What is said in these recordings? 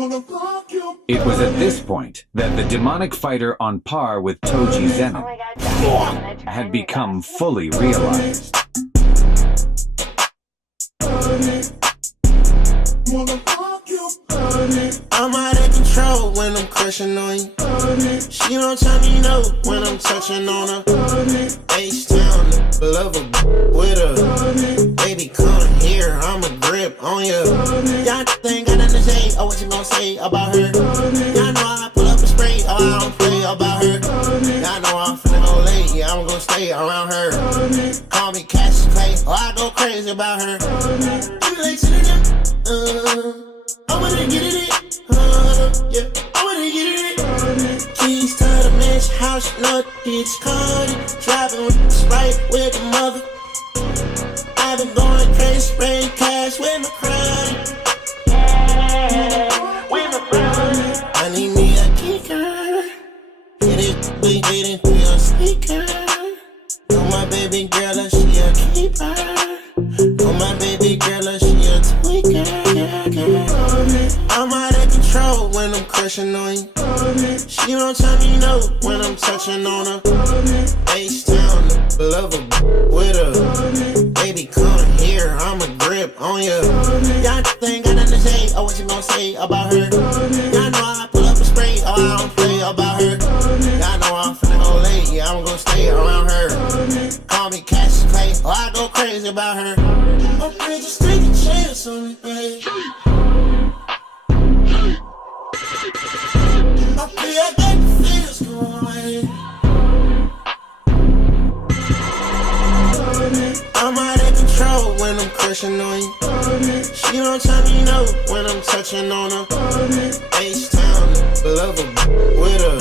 It was at this point that the demonic fighter on par with Toji Zenin had become fully realized. I'm out of control when I'm crushing on you. She don't tell me no when I'm touching on her. H-Town, love her with her. Baby, come here, I'm a grip on you. Y'all ain't got nothing to say, oh, what you gonna say about her? Y'all know I pull up a spray, oh, I don't play about her. Y'all know I'm finna go late, yeah, I'm gonna stay around her. Call me Cash Clay, oh, I go crazy about her. You like to I wanna get it, yeah, I wanna get it. Keys to the man's house, no bitch caught it. Driving with the sprite with the mother. I've been going crazy, spraying cash with my crowd. With my crowd. I need me a kicker. Get it, we waiting for your sneaker. Oh my baby girl, she a keeper. Oh my baby girl, she a tweaker. I'm out of control when I'm crushing on you. She don't tell me no when I'm touching on her. H-Town, love her with her. Baby, come here, I'm a grip on you. Y'all ain't got nothing to say, oh, what you gonna say about her? Y'all know I pull up a spray, oh, I don't play about her. Y'all know I'm finna go late, yeah, I'm gonna stay around her. Call me Cash Clay, oh, I go crazy about her. Okay, just take a chance on me, babe. Okay, I got the feels going. I'm out of control when I'm crushing on you. She don't tell me no when I'm touching on her. H-Town, love her with her.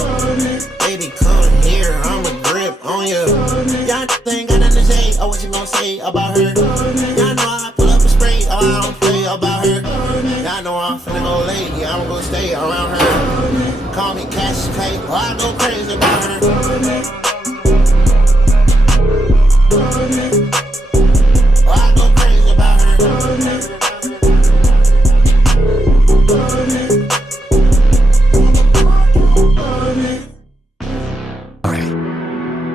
Baby, come here, I'm a grip on you. Y'all ain't got nothing to say, oh, what you gonna say about her? Y'all know I pull up a spray, oh, I don't play about her. Y'all know I'm finna go late, yeah, I'm gonna stay around her. Call me Cash Clay, oh, I go crazy about her. Oh, I go crazy about her.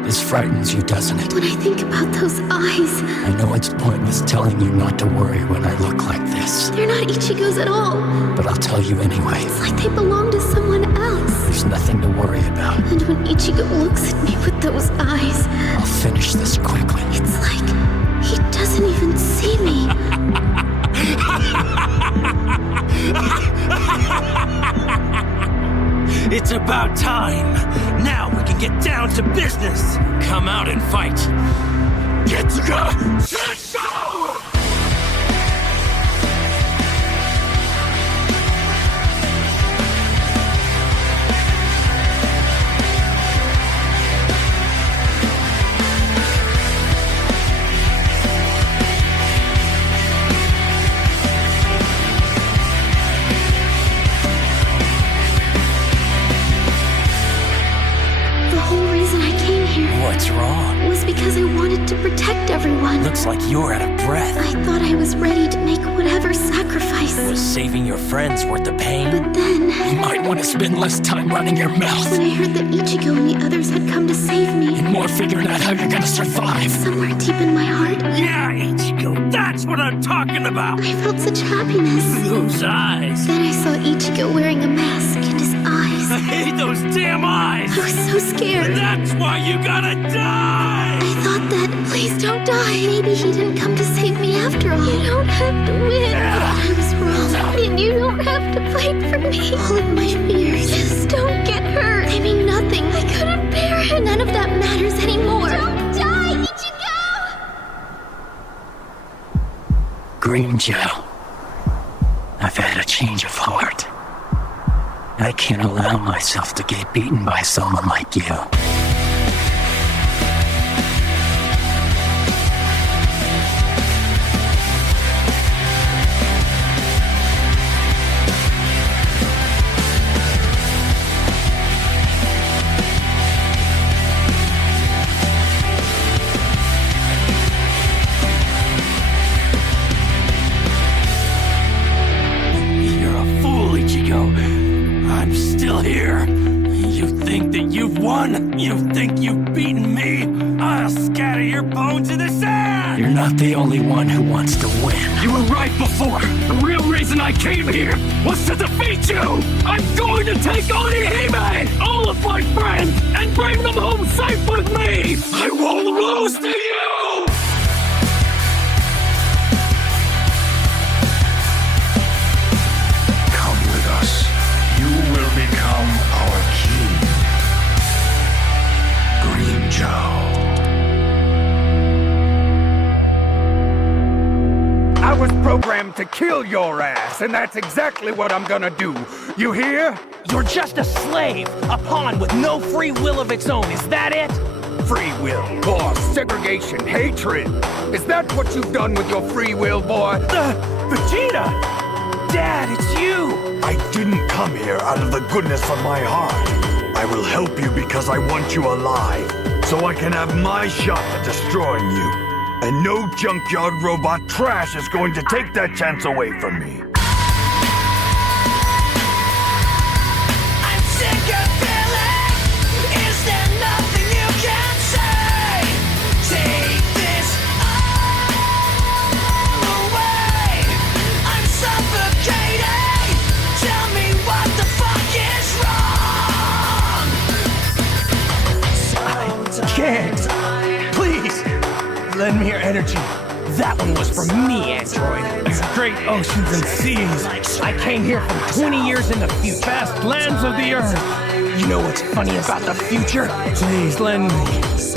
This frightens you, doesn't it? When I think about those eyes, I know it's pointless telling you not to worry when I look like this, they're not Ichigo's at all. but I'll tell you anyway. It's like they belong to someone else. There's nothing to worry about. And when Ichigo looks at me with those eyes, I'll finish this quickly. it's like he doesn't even see me. It's about time. Now we can get down to business. Come out and fight. Get to go. The whole reason I came here What's wrong? was because I wanted to protect everyone. Looks like you're out of breath. I thought I was ready to make whatever sacrifice. Was saving your friends worth the pain? But then, You might want to spend less time running your mouth when I heard that Ichigo and the others had come to save me, and more figuring out how you're gonna survive. somewhere deep in my heart, Yeah, Ichigo, that's what I'm talking about. I felt such happiness. Those eyes. Then I saw Ichigo wearing a mask and his I eyes. hate those damn eyes. I was so scared. That's why you gotta die. I thought that, please don't die. Maybe he didn't come to save me after all. You don't have to win. I was wrong. And you don't have to fight for me. All of my fears just don't get hurt. They mean nothing. I couldn't bear it. None of that matters anymore. Don't die, Ichigo! Green Joe, I've had a change of heart. I can't allow myself to get beaten by someone like you. You're a fool, Ichigo. here. You think that you've won? You think you've beaten me? I'll scatter your bones in the sand! You're not the only one who wants to win. You were right before. The real reason I came here was to defeat you! I'm going to take on He-Man, all of my friends, and bring them home safe with me! I won't lose to you! Come with us. You will become our king. Green Joe. I was programmed to kill your ass, and that's exactly what I'm gonna do. You hear? You're just a slave, a pawn with no free will of its own, is that it? Free will, or segregation, hatred. Is that what you've done with your free will, boy? Vegeta! Dad, it's you! I didn't come here out of the goodness of my heart. I will help you because I want you alive, so I can have my shot at destroying you. And no junkyard robot trash is going to take that chance away from me. I'm sick of feeling. Is there nothing you can say? Take this all away. I'm suffocating. Tell me what the fuck is wrong. I can't. Please, lend me your energy. That one was from me, Android. Great oceans and seas. I came here from 20 years in the future. Vast lands of the earth. You know what's funny about the future? Please lend me.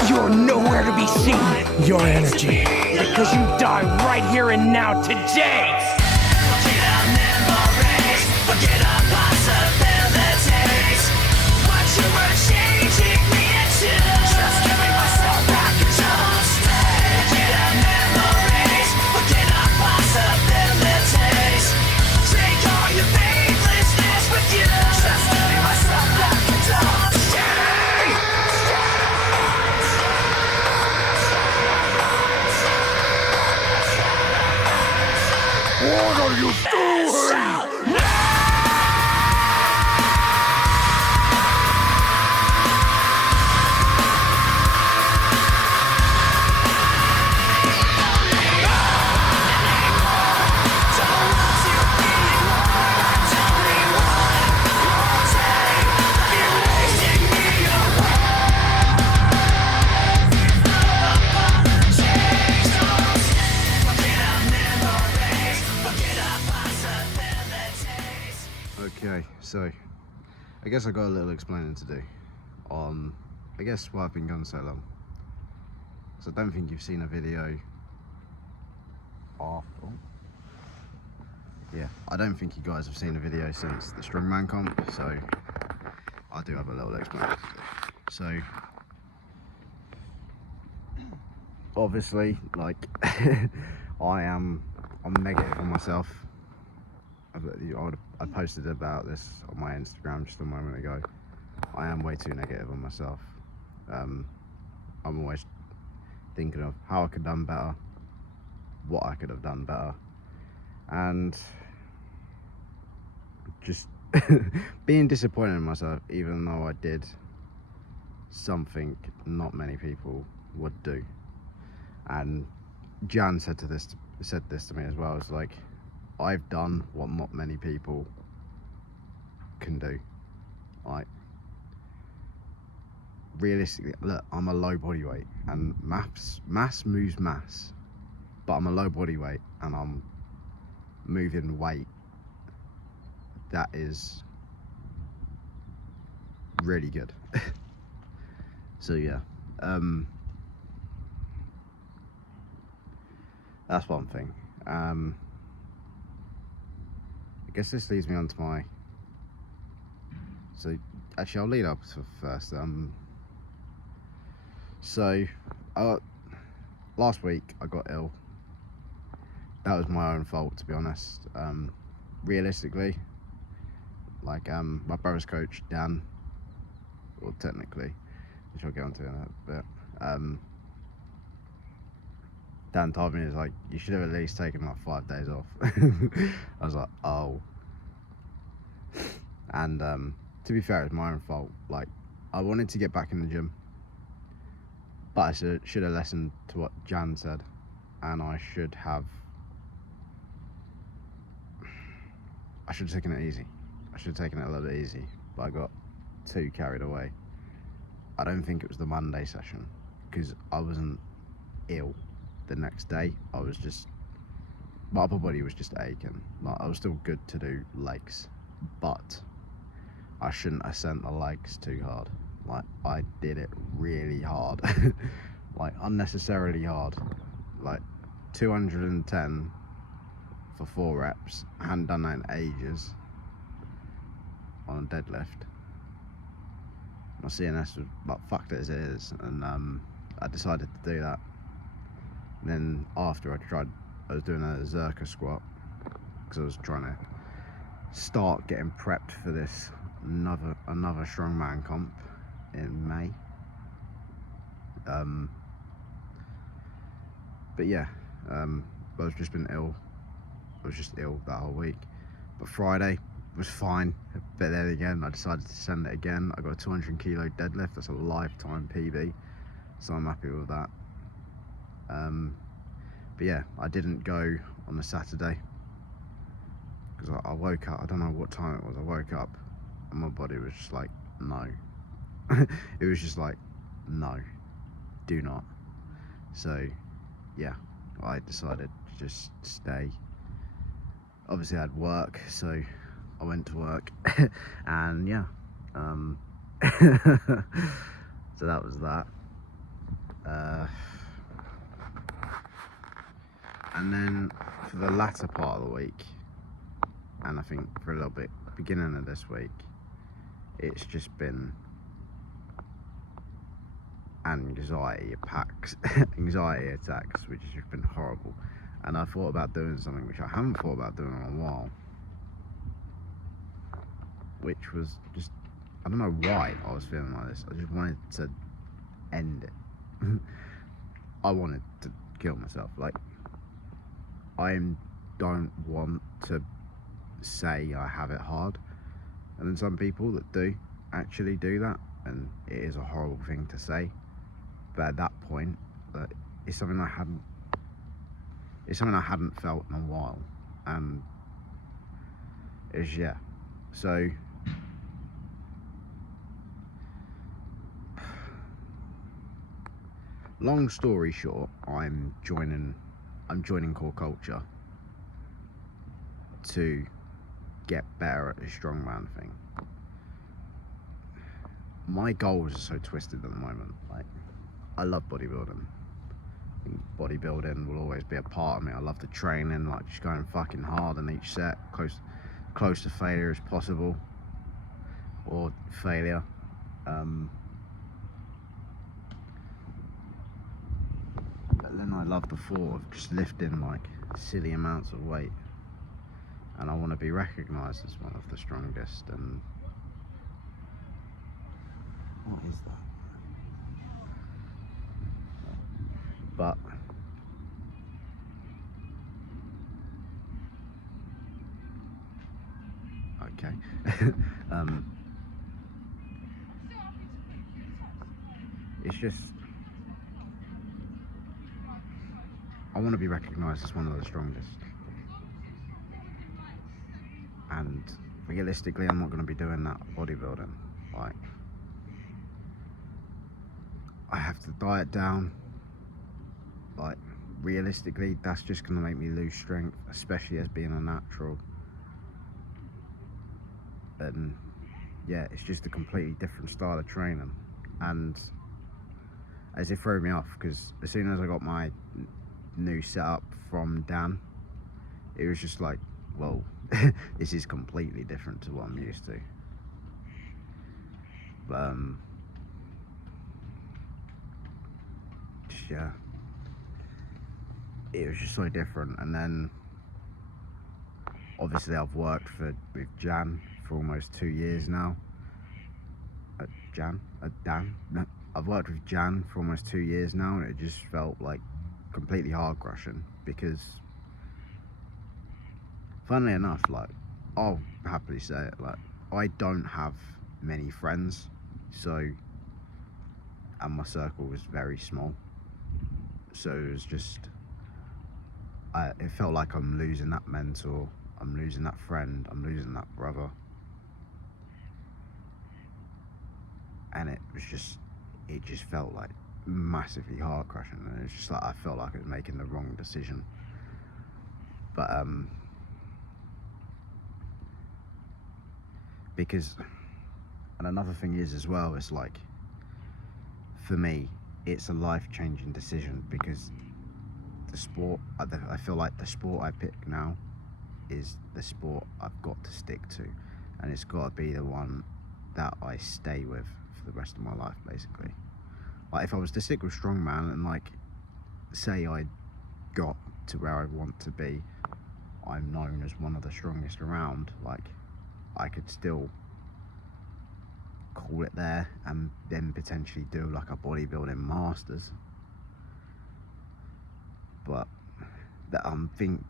You're nowhere to be seen. Your energy. Because you die right here and now today. Forget our memories. Forget our possibilities. What you were changing me into. Just giving myself back and don't stay. Forget our memories. Forget our possibilities. Take all your faithlessness with you. Just giving myself back and don't stay. What are you doing? Okay, so I guess I got a little explaining to do on, I guess, why I've been gone so long. So I don't think you've seen a video after. Yeah, I don't think you guys have seen a video since the Strongman comp, so I do have a little explanation to do. So obviously, like, I'm negative on myself. I posted about this on my Instagram just a moment ago. I am way too negative on myself. I'm always thinking of how I could have done better, what I could have done better, and just being disappointed in myself, even though I did something not many people would do. And Jan said this to me as well. It's like, I've done what not many people can do. Like, realistically, look, I'm a low body weight, and mass moves mass, but I'm a low body weight and I'm moving weight that is really good. So yeah, that's one thing. I guess this leads me on to my, so actually I'll lead up to first. So last week I got ill. That was my own fault, to be honest. Realistically, like, my brother's coach Dan, well, technically, which I'll get onto in a bit, Dan told me, he's like, you should have at least taken like 5 days off. I was like, oh. And to be fair, it's my own fault. Like, I wanted to get back in the gym, but I should have listened to what Jan said, and I should have taken it easy. I should have taken it a little bit easy, but I got too carried away. I don't think it was the Monday session, because I wasn't ill the next day. I was just, my upper body was just aching. Like, I was still good to do legs, but I shouldn't have sent the legs too hard. Like, I did it really hard. Like, unnecessarily hard. Like, 210 for 4 reps. I hadn't done that in ages on a deadlift. My CNS was like, fucked it as it is, and I decided to do that. And then after I was doing a Zerka squat, because I was trying to start getting prepped for this another strongman comp in May. But yeah, I've just been ill. I was just ill that whole week. But Friday was fine. But then again, I decided to send it again. I got a 200 kilo deadlift. That's a lifetime PB, so I'm happy with that. But yeah, I didn't go on the Saturday because I woke up. I don't know what time it was. I woke up and my body was just like, no. It was just like, no, do not. So yeah, I decided to just stay. Obviously I had work, so I went to work. And yeah, so that was that. And then for the latter part of the week, and I think for a little bit beginning of this week, it's just been anxiety attacks, which has just been horrible. And I thought about doing something which I haven't thought about doing in a while, which was just, I don't know why I was feeling like this. I just wanted to end it. I wanted to kill myself. Like, I don't want to say I have it hard, and then some people that do actually do that, and it is a horrible thing to say. But at that point, it's something I hadn't felt in a while, and it's, yeah. So long story short, I'm joining Core Culture to get better at this strongman thing. My goals are so twisted at the moment. Like, I love bodybuilding. I think bodybuilding will always be a part of me. I love the training, like just going fucking hard in each set, close to failure as possible, or failure. But then I love the thought of just lifting like silly amounts of weight, and I want to be recognised as one of the strongest. And what is that? But okay. It's just, I want to be recognised as one of the strongest, and realistically I'm not going to be doing that bodybuilding. Like, I have to diet down. Like, realistically, that's just going to make me lose strength, especially as being a natural. And yeah, it's just a completely different style of training, and as it threw me off, because as soon as I got my new setup from Dan, it was just like, well, this is completely different to what I'm used to. But just, yeah, it was just so different. And then obviously I've worked with Jan for almost 2 years now. Dan? No, I've worked with Jan for almost 2 years now, and it just felt like completely hard crushing, because funnily enough, like, I'll happily say it, like, I don't have many friends, so, and my circle was very small, so it was just, it felt like I'm losing that mentor, I'm losing that friend, I'm losing that brother, and it just felt like massively heart crushing, and it's just like I felt like I was making the wrong decision. But because, and another thing is as well, it's like, for me, it's a life-changing decision, because the sport, I feel like the sport I pick now is the sport I've got to stick to, and it's got to be the one that I stay with for the rest of my life, basically. Like, if I was to stick with strongman and, like, say I got to where I want to be, I'm known as one of the strongest around, like, I could still call it there and then potentially do like a bodybuilding masters. But think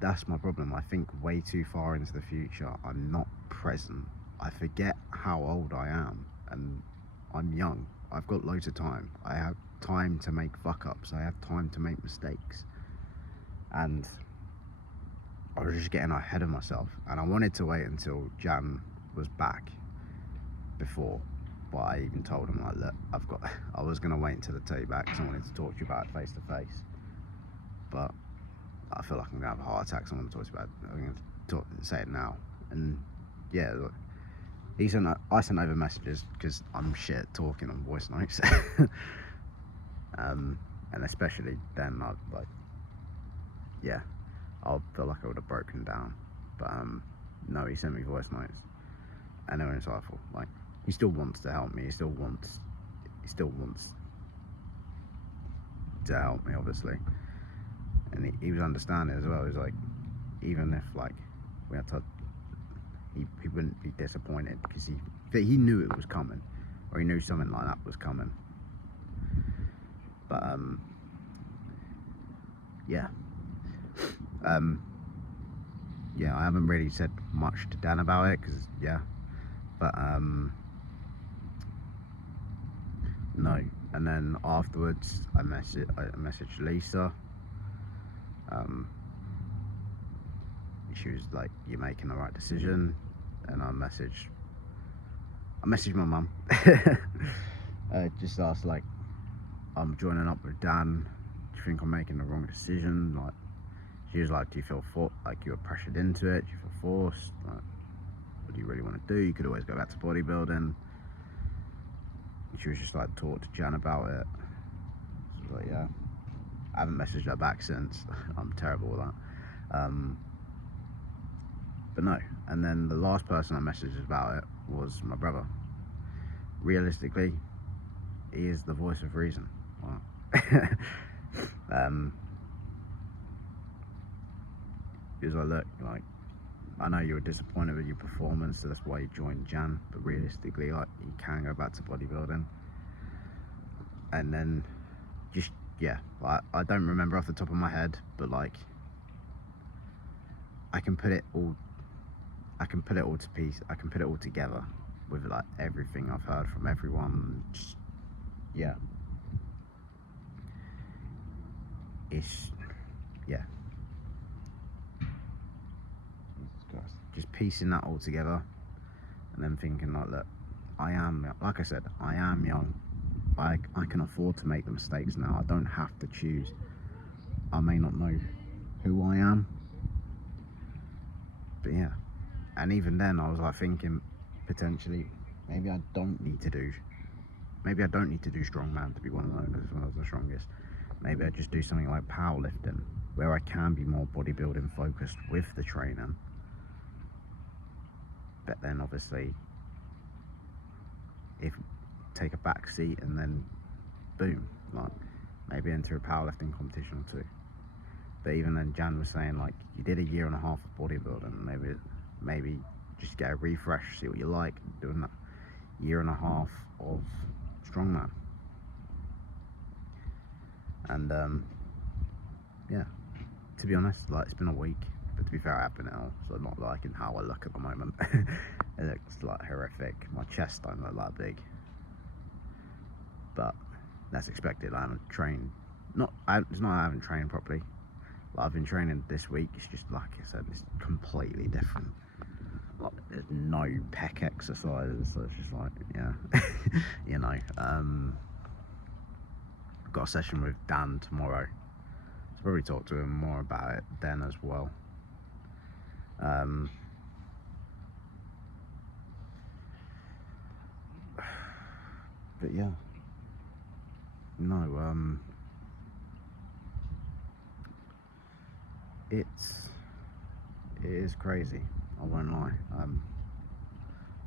that's my problem. I think way too far into the future. I'm not present. I forget how old I am, and I'm young. I've got loads of time. I have time to make fuck ups. I have time to make mistakes, and I was just getting ahead of myself, and I wanted to wait until Jan was back before, but I even told him, like, look, I was going to wait until the day back because I wanted to talk to you about it face to face, but I feel like I'm going to have a heart attack, so I'm going to talk to you about it. I'm going to say it now. And yeah, look, I sent over messages because I'm shit at talking on voice notes. And especially then, I feel like I would have broken down. But no, he sent me voice notes, and they were insightful. Like, he still wants to help me. He still wants to help me, obviously. And he was understanding as well. He was like, even if, like, we had to, he wouldn't be disappointed, because he knew it was coming, or he knew something like that was coming. But yeah. Yeah, I haven't really said much to Dan about it, because, yeah, but no. And then afterwards, I messaged Lisa. She was like, "You're making the right decision." And I messaged my mum. Just asked, like, I'm joining up with Dan. Do you think I'm making the wrong decision? Like, she was like, do you feel like you were pressured into it? Do you feel forced? Like, what do you really want to do? You could always go back to bodybuilding. And she was just like, talk to Jan about it. So I was like, yeah. I haven't messaged her back since. I'm terrible with that. But no. And then the last person I messaged about it was my brother. Realistically, he is the voice of reason. Well, he was like, look, like, I know you were disappointed with your performance, so that's why you joined Jan, but realistically, like, you can go back to bodybuilding. And then just, yeah, I don't remember off the top of my head, but, like, I can put it all to piece. I can put it all together with, like, everything I've heard from everyone. Just, yeah, it's, yeah, just piecing that all together, and then thinking, like, look, like I said, I am young. I can afford to make the mistakes now. I don't have to choose. I may not know who I am, but yeah. And even then, I was like thinking, potentially, maybe I don't need to do strongman to be one of the strongest. Maybe I just do something like powerlifting, where I can be more bodybuilding focused with the training. But then obviously, if take a back seat and then boom, like, maybe enter a powerlifting competition or two. But even then, Jan was saying, like, you did a year and a half of bodybuilding, maybe just get a refresh, see what you like, doing that year and a half of strongman. And yeah, to be honest, like, it's been a week, But to be fair, I have been ill, so I'm not liking how I look at the moment. It looks like horrific. My chest don't look that big, but that's expected. I haven't trained. It's not I haven't trained properly. Like, I've been training this week. It's just like I said, it's completely different. Like, there's no pec exercises, so it's just like, yeah, you know. I've got a session with Dan tomorrow. So probably talk to him more about it then as well. But yeah, no, it is crazy, I won't lie.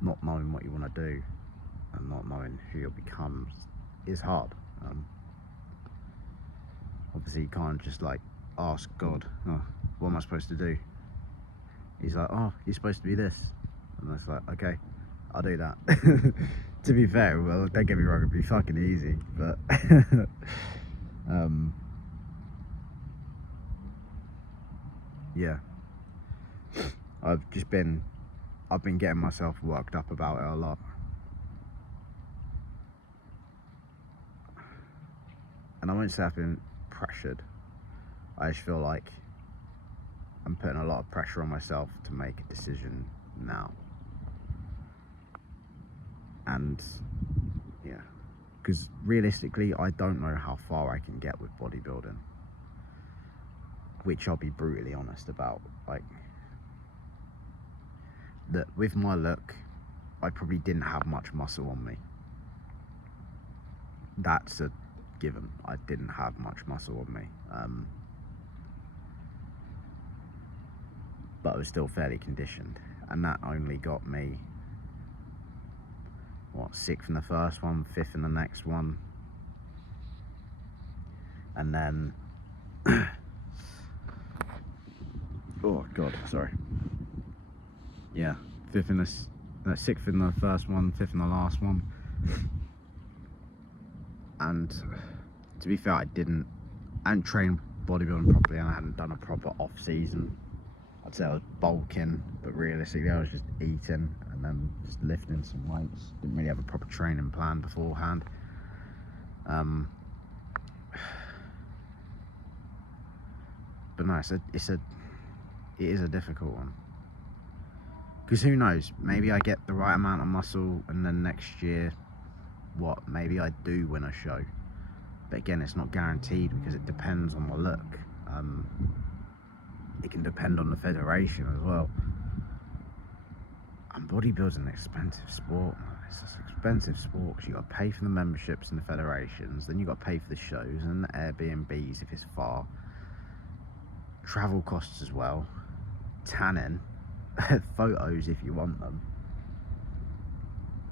Not knowing what you want to do and not knowing who you'll become is hard. Obviously you can't just like ask God, oh, what am I supposed to do? He's like, oh, you're supposed to be this, and it's like, okay, I'll do that. To be fair, well, don't get me wrong, it'd be fucking easy, but yeah, I've been getting myself worked up about it a lot, and I won't say I've been pressured. I just feel like I'm putting a lot of pressure on myself to make a decision now. And yeah, because realistically I don't know how far I can get with bodybuilding, which I'll be brutally honest about. Like, that with my look, I probably didn't have much muscle on me. That's a given. I didn't have much muscle on me, but I was still fairly conditioned, and that only got me, what, 6th in the first one, 5th in the next one, and then oh god, sorry, yeah, 6th in the first one, 5th in the last one. And to be fair, I hadn't trained bodybuilding properly, and I hadn't done a proper off-season. I'd say I was bulking, but realistically I was just eating and then just lifting some weights. Didn't really have a proper training plan beforehand. But no, it is a difficult one. Because who knows, maybe I get the right amount of muscle and then next year, maybe I do win a show. But again, it's not guaranteed because it depends on my look. It can depend on the federation as well. And bodybuilding's an expensive sport. It's an expensive sport because you got to pay for the memberships in the federations, then you got to pay for the shows and the Airbnbs if it's far, travel costs as well, tanning, photos if you want them.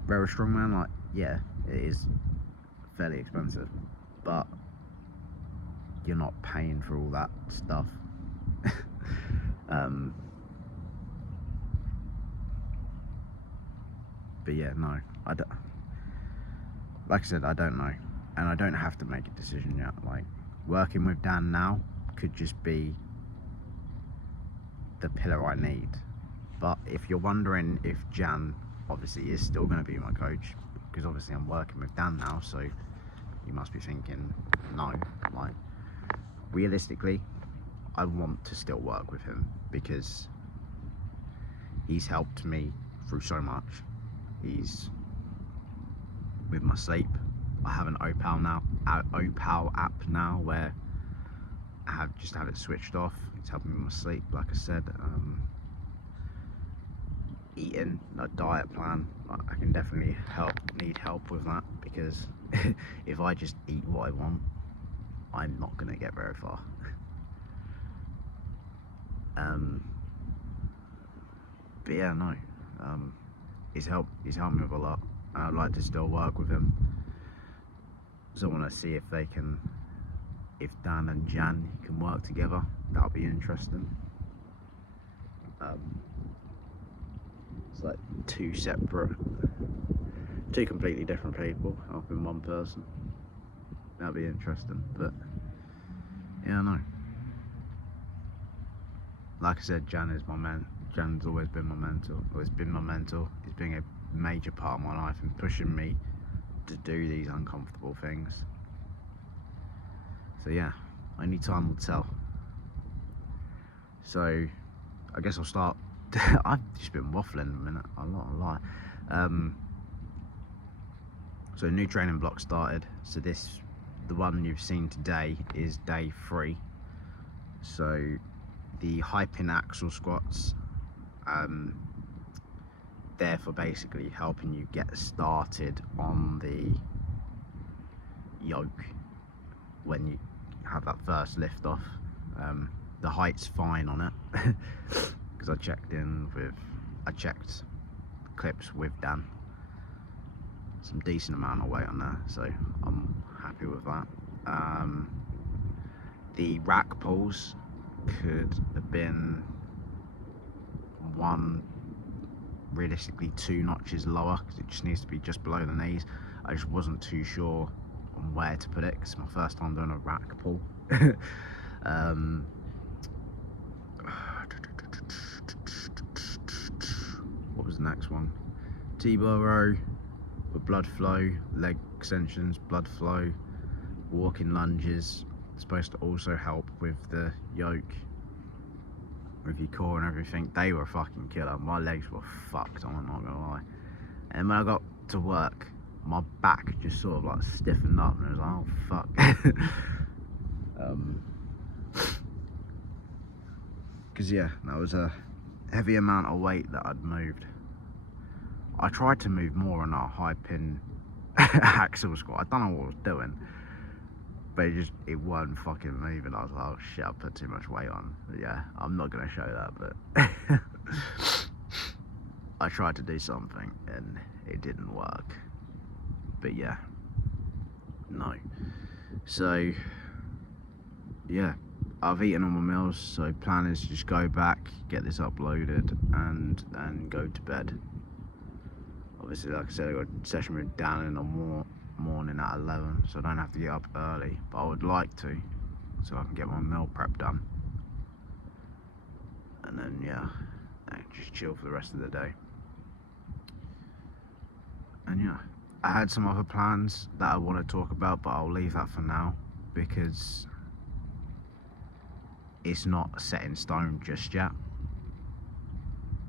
Very strongman, like, yeah, it is fairly expensive, but you're not paying for all that stuff. But yeah, no, I don't, like I said, I don't know, and I don't have to make a decision yet. Like, working with Dan now could just be the pillar I need. But if you're wondering if Jan obviously is still going to be my coach, because obviously I'm working with Dan now, so you must be thinking, no, like, realistically I want to still work with him because he's helped me through so much. He's with my sleep. I have an Opal app now where I just have it switched off. It's helping me with my sleep, like I said. Eating, a diet plan, I can definitely need help with that, because if I just eat what I want, I'm not gonna get very far. But yeah, no, he's helped me with a lot, and I'd like to still work with him. So I want to see if Dan and Jan can work together. That'll be interesting. It's like two completely different people helping one person. That'll be interesting, but yeah, no. like I said, Jan's always been my mentor. Always been my mentor. He's been a major part of my life and pushing me to do these uncomfortable things. So yeah, only time will tell. So I guess I'll start. I've just been waffling a minute. I'm not gonna lie. So a new training block started. So the one you've seen today is day 3. So the high pin axle squats, they're for basically helping you get started on the yoke when you have that first lift off. The height's fine on it because I checked clips with Dan. Some decent amount of weight on there, so I'm happy with that. The rack pulls could have been realistically 2 notches lower because it just needs to be just below the knees. I just wasn't too sure on where to put it because it's my first time doing a rack pull. What was the next one? T-bar row with blood flow, leg extensions, blood flow, walking lunges. It's supposed to also help with the yoke, with your core and everything. They were fucking killer. My legs were fucked, I'm not gonna lie. And when I got to work, my back just sort of like stiffened up and I was like, oh fuck. Because yeah, that was a heavy amount of weight that I'd moved. I tried to move more on our high pin axle squat. I don't know what I was doing, but it wasn't fucking moving. I was like, oh shit, I put too much weight on. But yeah, I'm not gonna show that, but I tried to do something and it didn't work. But yeah, no. So yeah, I've eaten all my meals, so plan is to just go back, get this uploaded, and then go to bed. Obviously, like I said, I got a session with Dan in the morning at 11, so I don't have to get up early, but I would like to, so I can get my meal prep done. And then, yeah, just chill for the rest of the day. And yeah, I had some other plans that I want to talk about, but I'll leave that for now, because it's not set in stone just yet.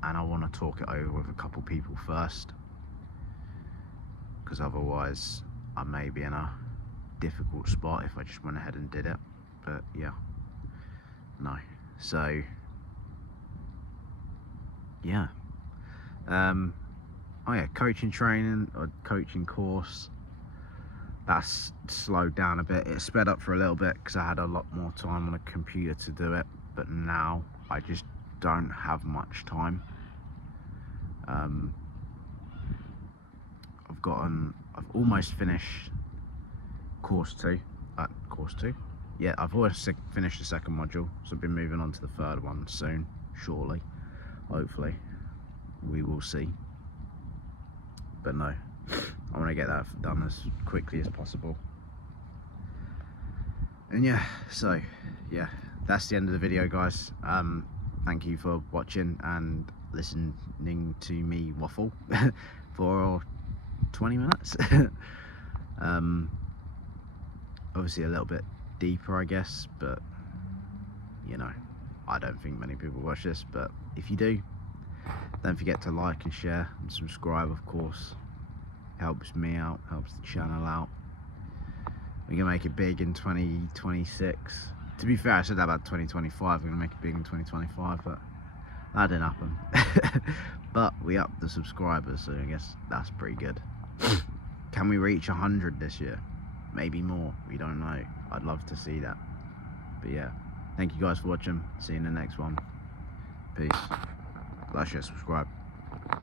And I want to talk it over with a couple people first, because otherwise I may be in a difficult spot if I just went ahead and did it. But yeah, no. So yeah, oh yeah, coaching training or coaching course, that's slowed down a bit. It sped up for a little bit because I had a lot more time on a computer to do it, but now I just don't have much time. I've almost finished course 2. Yeah, I've always finished the second module, so I've been moving on to the third one soon, shortly, hopefully. We will see. But no, I want to get that done as quickly as possible. And yeah, so yeah, that's the end of the video, guys. Thank you for watching and listening to me waffle for 20 minutes. Obviously a little bit deeper, I guess, but you know, I don't think many people watch this, but if you do, don't forget to like and share and subscribe, of course. Helps me out, helps the channel out. We're gonna make it big in 2026. To be fair, I said that about 2025. We're gonna make it big in 2025, but that didn't happen. But we upped the subscribers, so I guess that's pretty good. Can we reach 100 this year? Maybe more, we don't know. I'd love to see that. But yeah, thank you guys for watching. See you in the next one. Peace. Like, share, subscribe.